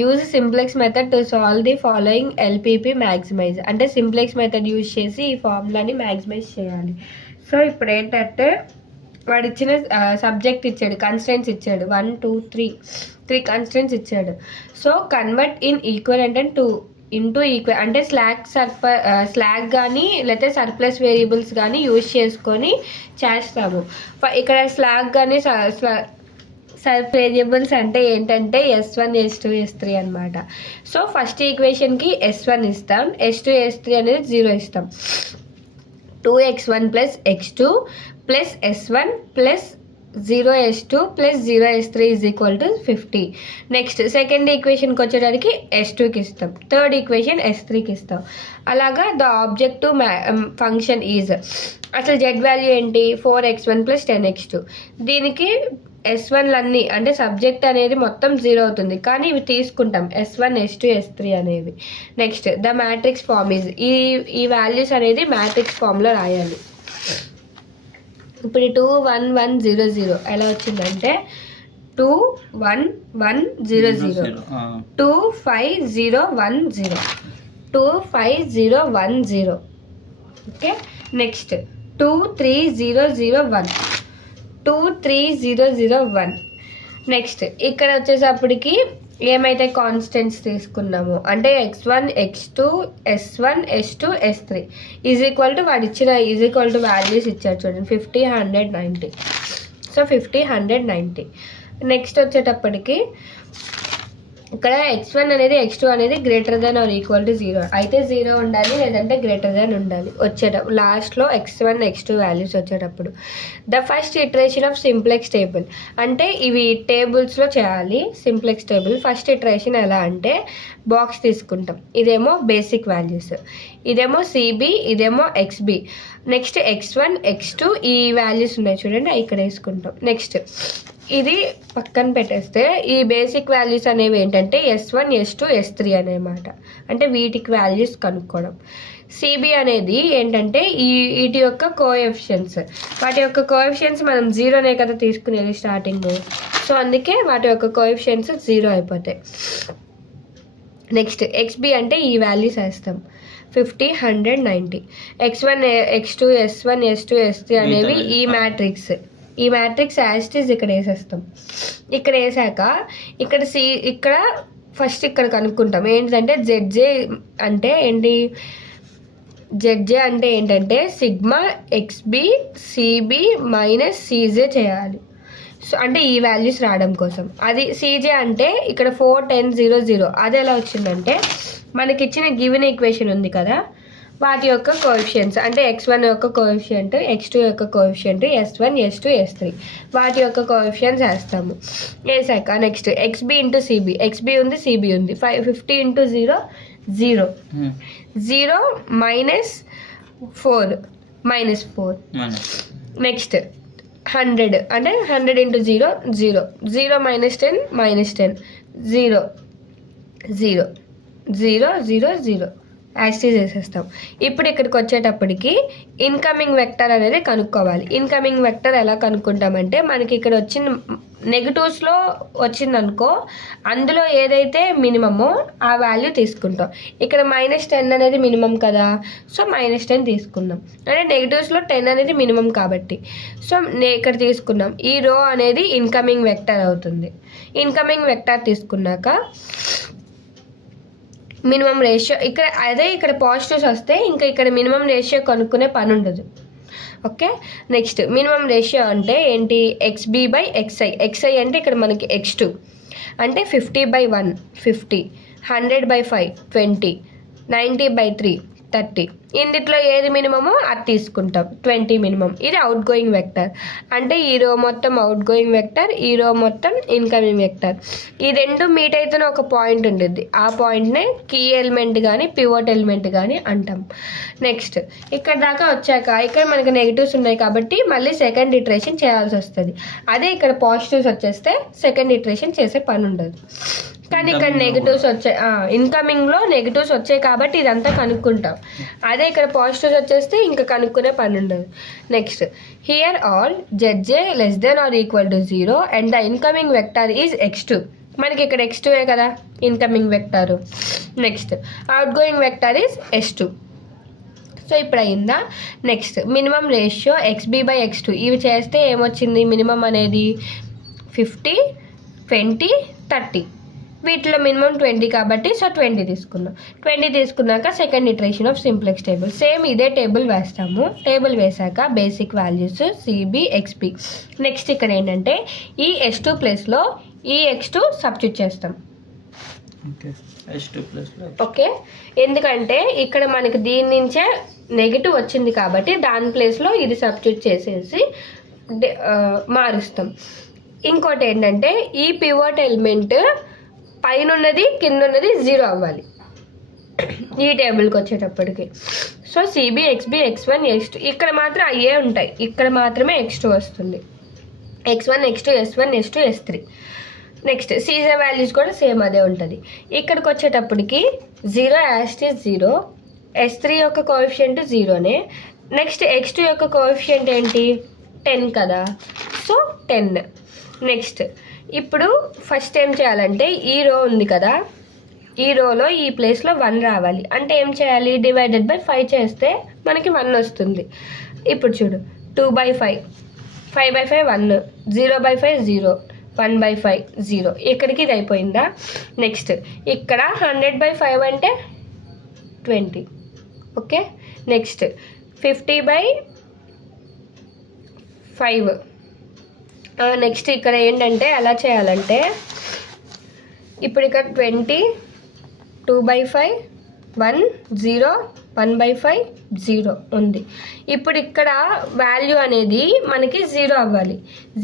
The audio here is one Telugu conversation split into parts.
Use simplex method to solve the following LPP maximize. అంటే సింప్లెక్స్ మెథడ్ యూజ్ చేసి ఈ ఫార్ములాని మ్యాక్సిమైజ్ చేయాలి. సో ఇప్పుడు ఏంటంటే వాడు ఇచ్చిన సబ్జెక్ట్ ఇచ్చాడు, కన్స్టెంట్స్ ఇచ్చాడు, 1 2 3 కన్స్టెంట్స్ ఇచ్చాడు. So convert in equivalent and 2 into equal అంటే స్లాగ్ కానీ లేకపోతే సర్ప్లస్ వేరియబుల్స్ కానీ యూజ్ చేసుకొని చేస్తాము. ఇక్కడ స్లాగ్ కానీ సర్ప్ వేరియబుల్స్ అంటే ఏంటంటే S1 S2 S3 అనమాట. సో ఫస్ట్ ఈక్వేషన్కి S1 ఇస్తాం, S2 S3 అనేది 0 ఇస్తాం. 2x1 plus x2 plus S1 plus 0s2 plus 0s3 is equal to 50. Next second ఈక్వేషన్కి వచ్చేటప్పటికి S2కి ఇస్తాం, థర్డ్ ఈక్వేషన్ S3కి ఇస్తాం. అలాగా ద ఆబ్జెక్టివ్ ఫంక్షన్ ఈజ్, అసలు జెడ్ వాల్యూ ఏంటి 4x1 ప్లస్ 10x2. దీనికి S1లన్నీ అంటే సబ్జెక్ట్ అనేది మొత్తం 0 అవుతుంది, కానీ ఇవి తీసుకుంటాం S1 S2 S3 అనేవి. Next the matrix form is, ఈ వాల్యూస్ అనేది మ్యాట్రిక్స్ ఫామ్లో రాయాలి. ఇప్పుడు 2 1 1 0 0 ఎలా వచ్చిందంటే 2 1 1 0 0 2 5 0 1 0 2 5 0 1 0. Okay, next 2 3 0 0 1 2 3 0 0 1. నెక్స్ట్ ఇక్కడ వచ్చేసప్పటికి ఏమైతే కాన్స్టెంట్స్ తీసుకున్నాము అంటే x1 x2 S1 S2 S3 is equal to వాడు ఇచ్చిన ఈజ్ ఈక్వల్ టు వాల్యూస్ ఇచ్చారు చూడండి 50 100 90. సో 50 100 90. నెక్స్ట్ వచ్చేటప్పటికి ఇక్కడ x1 అనేది x2 అనేది greater than or equal to 0 అయితే 0 ఉండాలి, లేదంటే గ్రేటర్ దెన్ ఉండాలి వచ్చేటప్పుడు లాస్ట్లో x1 x2 వాల్యూస్ వచ్చేటప్పుడు. The first iteration of simplex table అంటే ఇవి టేబుల్స్లో చేయాలి. సింప్లెక్స్ టేబుల్ ఫస్ట్ ఇటరేషన్ ఎలా అంటే బాక్స్ తీసుకుంటాం, ఇదేమో బేసిక్ వాల్యూస్, ఇదేమో సిబి, ఇదేమో ఎక్స్బి. నెక్స్ట్ x1 x2 ఈ వాల్యూస్ ఉన్నాయి చూడండి ఇక్కడ వేసుకుంటాం. నెక్స్ట్ ఇది పక్కన పెట్టేస్తే ఈ బేసిక్ వాల్యూస్ అనేవి ఏంటంటే S1 S2 S3 అనేమాట, అంటే వీటికి వాల్యూస్ కనుక్కోవడం. సిబి అనేది ఏంటంటే వీటి యొక్క కోఎఫిషియన్స్, వాటి యొక్క కోఎఫిషియన్స్ మనం 0నే కదా తీసుకునేది స్టార్టింగ్, సో అందుకే వాటి యొక్క కోఎఫిషియన్స్ 0 అయిపోతాయి. నెక్స్ట్ ఎక్స్బి అంటే ఈ వాల్యూస్ వేస్తాం 50 100 90. x1 x2 S1 S2 S3 అనేవి ఈ మ్యాట్రిక్స్ యాస్టీస్ ఇక్కడ వేసేస్తాం. ఇక్కడ వేసాక ఇక్కడ ఫస్ట్ ఇక్కడ కనుక్కుంటాం ఏంటంటే జెడ్జే అంటే ఏంటి, జెడ్జే అంటే ఏంటంటే sigma XB CB minus CJ చేయాలి. సో అంటే ఈ వాల్యూస్ రావడం కోసం. అది సిజే అంటే ఇక్కడ 4 10 0 0 అది ఎలా వచ్చిందంటే మనకి ఇచ్చిన గివెన్ ఈక్వేషన్ ఉంది కదా, వాటి యొక్క కోఎఫిషియన్స్ అంటే x1 యొక్క కోఎఫిషియంట్, x2 యొక్క కోఎఫిషియంట్, S1 S2 S3 వాటి యొక్క కోఎఫిషియన్స్ వేస్తాము. వేసాక next XB into CB, XB ఉంది సిబి ఉంది, 50 ఇంటూ 0 0 0 మైనస్ 4 నెక్స్ట్ 100 అంటే 100 ఇంటూ 0 0 0 మైనస్ 10 0 0 0 0 0 యాక్సిస్ వేసేస్తాం. ఇప్పుడు ఇక్కడికి వచ్చేటప్పటికి ఇన్కమింగ్ వెక్టర్ అనేది కనుక్కోవాలి. ఇన్కమింగ్ వెక్టర్ ఎలా కనుక్కుంటామంటే మనకి ఇక్కడ వచ్చిన నెగిటివ్స్లో వచ్చిందనుకో అందులో ఏదైతే మినిమమో ఆ వాల్యూ తీసుకుంటాం. ఇక్కడ -10 అనేది మినిమం కదా, సో -10 తీసుకున్నాం అంటే నెగిటివ్స్లో 10 అనేది మినిమం కాబట్టి సో ఇక్కడ తీసుకున్నాం. ఈ రో అనేది ఇన్కమింగ్ వెక్టర్ అవుతుంది. ఇన్కమింగ్ వెక్టర్ తీసుకున్నాక మినిమం రేషియో ఇక్కడ పాజిటివ్స్ వస్తే ఇంకా ఇక్కడ మినిమం రేషియో కనుక్కునే పని ఉండదు. ఓకే, నెక్స్ట్ మినిమం రేషియో అంటే ఏంటి, ఎక్స్బి బై ఎక్స్ఐ అంటే ఇక్కడ మనకి x2 అంటే 50/1 50, 100/5 20, 90/3 30. ఇందులో ఏది మినిమమో అది తీసుకుంటాం 20 మినిమం. ఇది అవుట్ గోయింగ్ వెక్టర్ అంటే ఈ రో మొత్తం అవుట్ గోయింగ్ వెక్టర్, ఈ రో మొత్తం ఇన్కమింగ్ వెక్టర్. ఈ రెండు మీట్ అయితేనే ఒక పాయింట్ ఉంటుంది, ఆ పాయింట్నే కీ ఎలిమెంట్ కానీ పివోట్ ఎలిమెంట్ కానీ అంటాం. నెక్స్ట్ ఇక్కడ దాకా వచ్చాక ఇక్కడ మనకి నెగిటివ్స్ ఉన్నాయి కాబట్టి మళ్ళీ సెకండ్ ఇటరేషన్ చేయాల్సి వస్తుంది. అదే ఇక్కడ పాజిటివ్స్ వచ్చేస్తే సెకండ్ ఇటరేషన్ చేసే పని ఉండదు. కానీ ఇక్కడ నెగిటివ్స్ వచ్చాయి, ఇన్కమింగ్లో నెగిటివ్స్ వచ్చాయి కాబట్టి ఇదంతా కనుక్కుంటాం. అదే ఇక్కడ పాజిటివ్స్ వచ్చేస్తే ఇంకా కనుక్కునే పని ఉండదు. Next here all Z J less than or equal to 0 and the incoming vector is x2. మనకి ఇక్కడ x2 కదా incoming vector. Next outgoing vector is s2. So ఇప్పుడు అయిందా. నెక్స్ట్ మినిమం రేషియో xb/x2 ఇవి చేస్తే ఏమొచ్చింది, మినిమం అనేది 50, 20, 30. వీటిలో మినిమం 20 కాబట్టి సో 20 తీసుకున్నాం. 20 తీసుకున్నాక second iteration of simplex table. Same ఇదే టేబుల్ వేస్తాము. టేబుల్ వేసాక basic values CB XB. Next ఇక్కడ ఏంటంటే ఈ s2 ప్లేస్లో ఈ x2 సబ్స్టిట్యూట్ చేస్తాం. ఓకే, ఎందుకంటే ఇక్కడ మనకి దీని నుంచే నెగిటివ్ వచ్చింది కాబట్టి దాని ప్లేస్లో ఇది సబ్స్టిట్యూట్ చేసేసి మారుస్తాం. ఇంకోటి ఏంటంటే ఈ పివట్ ఎలిమెంట్ పైన ఉన్నది కింద ఉన్నది 0 అవ్వాలి ఈ టేబుల్కి వచ్చేటప్పటికి. So CB XB x1 x2 ఇక్కడ మాత్రం అయ్యే ఉంటాయి, ఇక్కడ మాత్రమే x2 వస్తుంది. x1 x2 s1 s2 s3. Next సీజర్ వాల్యూస్ కూడా సేమ్ అదే ఉంటుంది. ఇక్కడికి వచ్చేటప్పటికి 0 యాస్టీస్ 0, s3 యొక్క కోఎఫిషియంట్ 0నే. నెక్స్ట్ x2 యొక్క కోఎఫిషియంట్ ఏంటి 10 కదా, సో 10. నెక్స్ట్ ఇప్పుడు ఫస్ట్ ఏం చేయాలంటే ఈ రో ఉంది కదా, ఈ రోలో ఈ ప్లేస్లో 1 రావాలి. అంటే ఏం చేయాలి, డివైడెడ్/5 చేస్తే మనకి 1 వస్తుంది. ఇప్పుడు చూడు 2/5, 5/5 1, 0/5 0, 1/5 0. ఇక్కడికి ఇది అయిపోయిందా. నెక్స్ట్ ఇక్కడ 100/5 అంటే 20. Okay, next 50/5. నెక్స్ట్ ఇక్కడ ఏంటంటే ఎలా చేయాలంటే ఇప్పుడు ఇక్కడ 20, 2/5 1 0, 1/5 0 ఉంది. ఇప్పుడు ఇక్కడ వాల్యూ అనేది మనకి 0 అవ్వాలి.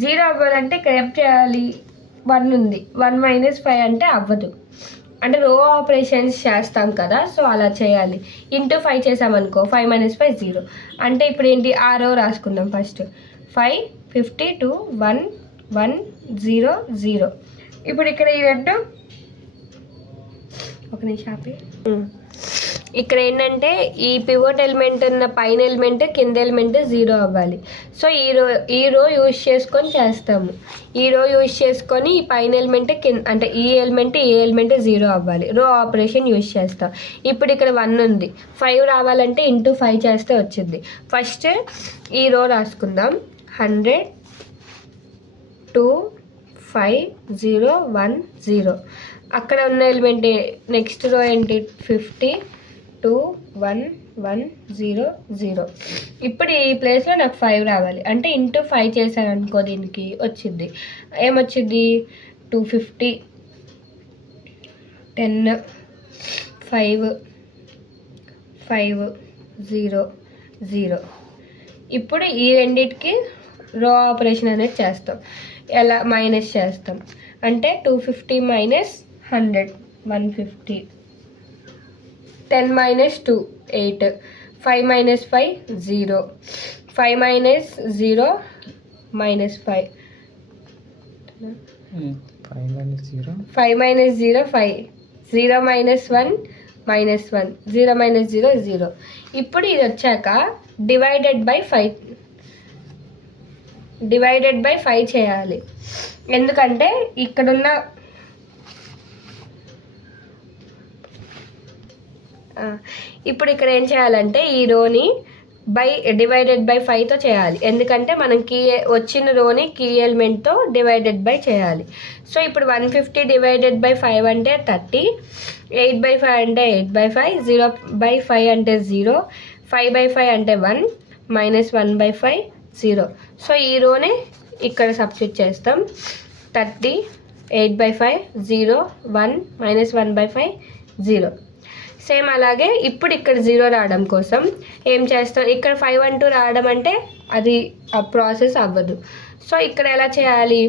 0 అవ్వాలంటే ఇక్కడ ఏం చేయాలి, 1 ఉంది, 1 - 5 అంటే అవ్వదు. అంటే రో ఆపరేషన్స్ చేస్తాం కదా, సో అలా చేయాలి. ఇంటూ 5 చేసామనుకో 5 - 5 0. అంటే ఇప్పుడు ఏంటి ఆ రో రాసుకుందాం ఫస్ట్. 5 50 2 1 1 0 0. ఇప్పుడు ఇక్కడ ఈ రెండు ఒక నిమిషం ఆపి. ఇక్కడ ఏంటంటే ఈ పివట్ ఎలిమెంట్ ఉన్న పైన ఎలిమెంట్ కింద ఎలిమెంట్ 0 అవ్వాలి. సో ఈ రో యూజ్ చేసుకొని చేస్తాము. ఈ రో యూజ్ చేసుకొని ఈ పైన ఎలిమెంట్ కింద అంటే ఈ ఎలిమెంట్ 0 అవ్వాలి. రో ఆపరేషన్ యూజ్ చేస్తాం. ఇప్పుడు ఇక్కడ 1 ఉంది, 5 రావాలంటే ఇంటూ 5 చేస్తే వచ్చింది. ఫస్ట్ ఈ రో రాసుకుందాం. 100 2 5 0 1 0. అక్కడ ఉన్న ఎలిమెంట్ నెక్స్ట్ రో ఏంటి 50 2 1 1 0 0. ఇప్పుడు ఈ ప్లేస్లో నాకు 5 రావాలి. అంటే ఇంటూ 5 చేశాను అనుకో, దీనికి వచ్చింది ఏమొచ్చింది 250 10 5 5 0 0. ఇప్పుడు ఈ రెండింటికి రో ఆపరేషన్ అనేది చేస్తాం. ఎలా మైనస్ చేస్తాం అంటే 250 - 100 150, 10 - 2 8, 5 - 5 0, 5 - 0 -5, 5 - 0 5, 0 - 1 -1, 0 - 0 0. ఇప్పుడు ఇది వచ్చాక డివైడెడ్/5 చేయాలి. ఎందుకంటే ఇక్కడున్న ఇప్పుడు ఇక్కడ ఏం చేయాలంటే ఈ రోని డివైడెడ్/5తో చేయాలి. ఎందుకంటే మనం వచ్చిన రోని కీ ఎలిమెంట్తో డివైడెడ్/5 చేయాలి. సో ఇప్పుడు 150 డివైడెడ్/5 అంటే 30, 8/5 అంటే 8/5, 0/5 అంటే 0, 5/5 అంటే 1 -1/5 0. సో ఈ రోనే ఇక్కడ సబ్స్టిట్యూట్ చేస్తాం. 30 8/5 0 1 -1/5 0. సేమ్ అలాగే ఇప్పుడు ఇక్కడ 0 రావడం కోసం ఏం చేస్తాం, ఇక్కడ 5 అంటూ రావడం అంటే అది ఆ ప్రాసెస్ అవ్వదు. సో ఇక్కడ ఎలా చేయాలి,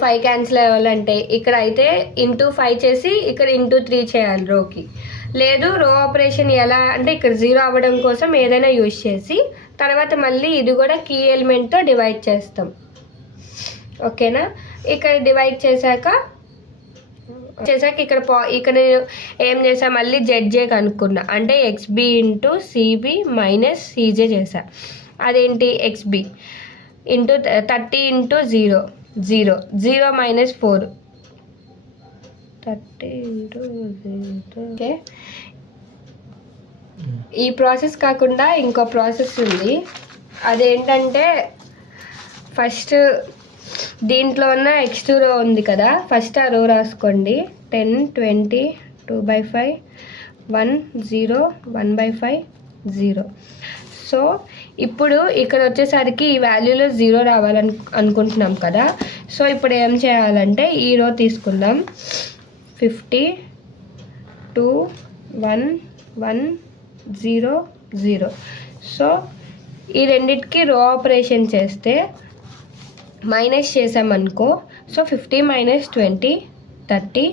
5 క్యాన్సిల్ అవ్వాలంటే ఇక్కడ అయితే ఇంటూ 5 చేసి ఇక్కడ ఇంటూ 3 చేయాలి రోకి. లేదు రో ఆపరేషన్ ఎలా అంటే ఇక్కడ 0 అవ్వడం కోసం ఏదైనా యూజ్ చేసి తర్వాత మళ్ళీ ఇది కూడా కీ ఎలిమెంట్తో డివైడ్ చేస్తాం. ఓకేనా, ఇక్కడ డివైడ్ చేశాక ఇక్కడ ఏం చేసా, మళ్ళీ జెడ్జే కనుక్కున్నా. అంటే XB × CB - CJ చేసా. అదేంటి XB × 30 × 0 0 0 - 4 30 into 0. ఓకే, ఈ ప్రాసెస్ కాకుండా ఇంకో ప్రాసెస్ ఉంది. అదేంటంటే ఫస్ట్ దీంట్లో ఉన్న x2 రో ఉంది కదా, ఫస్ట్ ఆ రో రాసుకోండి. 10 20 2/5 1 0 1/5 0. సో ఇప్పుడు ఇక్కడ వచ్చేసరికి ఈ వాల్యూలో 0 రావాలని అనుకుంటున్నాం కదా. సో ఇప్పుడు ఏం చేయాలంటే ఈ రో తీసుకుందాం. 50 2 1 1 0 0. సో ఈ రెండిటికి రో ఆపరేషన్ చేస్తే మైనస్ చేసామనుకో. సో 50 - 20 30.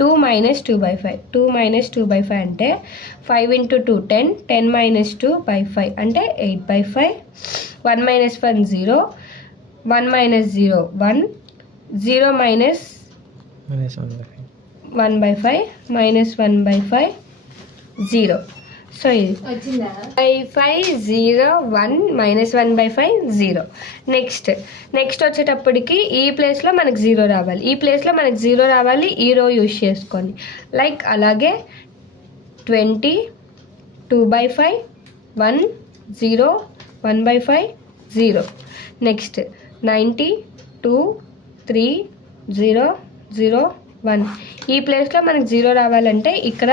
2 - 2/5. 2 - 2/5 అంటే 5 × 2 10. 10 - 2/5 అంటే 8/5. 1 - 1 0. 1 - 0 1. 0 - 1/5 -1/5 0. సో ఇది 5 0 1 -1/5 0. నెక్స్ట్ వచ్చేటప్పటికి ఈ ప్లేస్లో మనకు 0 రావాలి. ఈ ప్లేస్లో మనకు 0 రావాలి. ఈ రో యూజ్ చేసుకోండి. లైక్ అలాగే 20 2/5 1 0 1/5 0. నెక్స్ట్ 90 2 3 0 0 1. ఈ ప్లేస్లో మనకు 0 రావాలంటే ఇక్కడ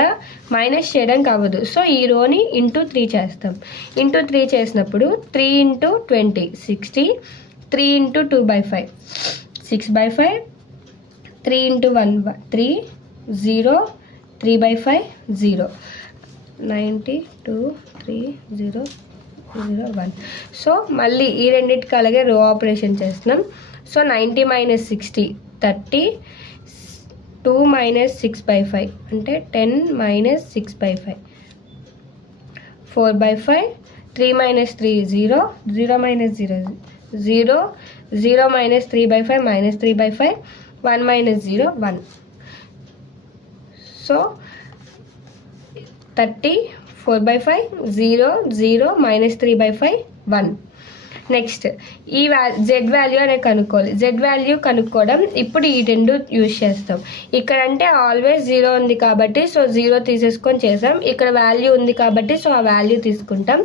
మైనస్ చేయడం కావదు. సో ఈ రోని ఇంటూ 3 చేస్తాం. ఇంటూ 3 చేసినప్పుడు 3 × 20 60. 3 × 2/5 6/5. 3 × 1 3 0 3/5 0. 90 2 3 0 0 1. సో మళ్ళీ ఈ రెండింటికి అలాగే రో ఆపరేషన్ చేస్తున్నాం. సో 90 - 60 30. 2 - 6/5 అంటే 10 - 6/5 4/5. 3 - 3 0. 0 - 0 0. 0 - 3/5 -3/5. 1 - 0 1. సో 30 4/5 0 0 -3/5 1. నెక్స్ట్ ఈ జెడ్ వాల్యూ అనే కనుక్కోవాలి. జెడ్ వాల్యూ కనుక్కోవడం ఇప్పుడు ఈ రెండు యూజ్ చేస్తాం. ఇక్కడ అంటే ఆల్వేస్ 0 ఉంది కాబట్టి సో 0 తీసేసుకొని చేసాం. ఇక్కడ వాల్యూ ఉంది కాబట్టి సో ఆ వాల్యూ తీసుకుంటాం.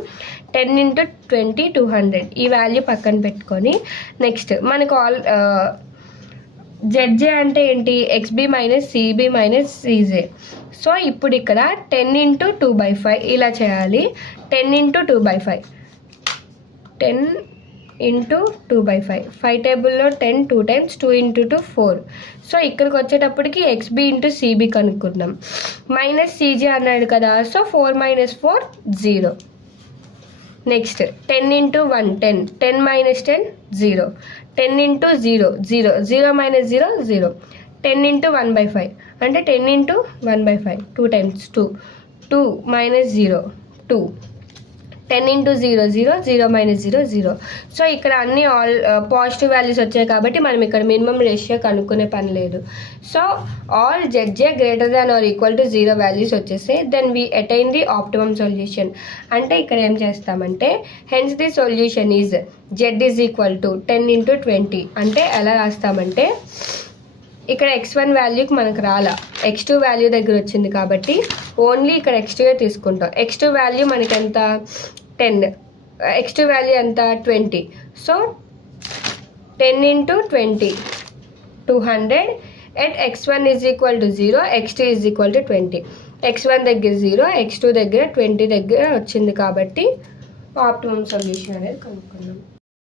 10 × 20 200. ఈ వాల్యూ పక్కన పెట్టుకొని నెక్స్ట్ మనకు జెడ్జే అంటే ఏంటి? XB - CB - CJ. సో ఇప్పుడు ఇక్కడ 10 × 2/5 ఇలా చేయాలి. 10 × 2/5 10 × 2/5 5 టేబుల్లో 10 2 times 2 × 2 4. సో ఇక్కడికి వచ్చేటప్పటికి XB × CB కనుక్కుందాం. -CJ అన్నాడు కదా. సో 4 - 4 0. నెక్స్ట్ 10 × 1 10. 10 - 10 0. 10 × 0 0. 0 - 0 0. 10 × 1/5 అంటే 10 × 1/5 2 times 2. 2 - 0 2. 10 × 0 0. 0 - 0 0. సో ఇక్కడ అన్ని పాజిటివ్ వాల్యూస్ వచ్చాయి కాబట్టి మనం ఇక్కడ మినిమం రేషియో కనుక్కునే పని లేదు. So all ZJ greater than or equal to 0 values వచ్చేస్తే then we attain the optimum solution. అంటే ఇక్కడ ఏం చేస్తామంటే hence the solution is Z = 10 × 20. అంటే ఎలా రాస్తామంటే ఇక్కడ x1 వాల్యూకి మనకు రాలా, x2 వాల్యూ దగ్గర వచ్చింది కాబట్టి ఓన్లీ ఇక్కడ x2 తీసుకుంటాం. x2 వాల్యూ మనకి ఎంత 10. x2 వాల్యూ ఎంత 20. So 10 × 20 200. at x1 = 0 x2 = 20. x1 దగ్గర 0 x2 దగ్గర 20 దగ్గర వచ్చింది కాబట్టి ఆప్టిమమ్ సొల్యూషన్ అనేది కనుక్కున్నాం.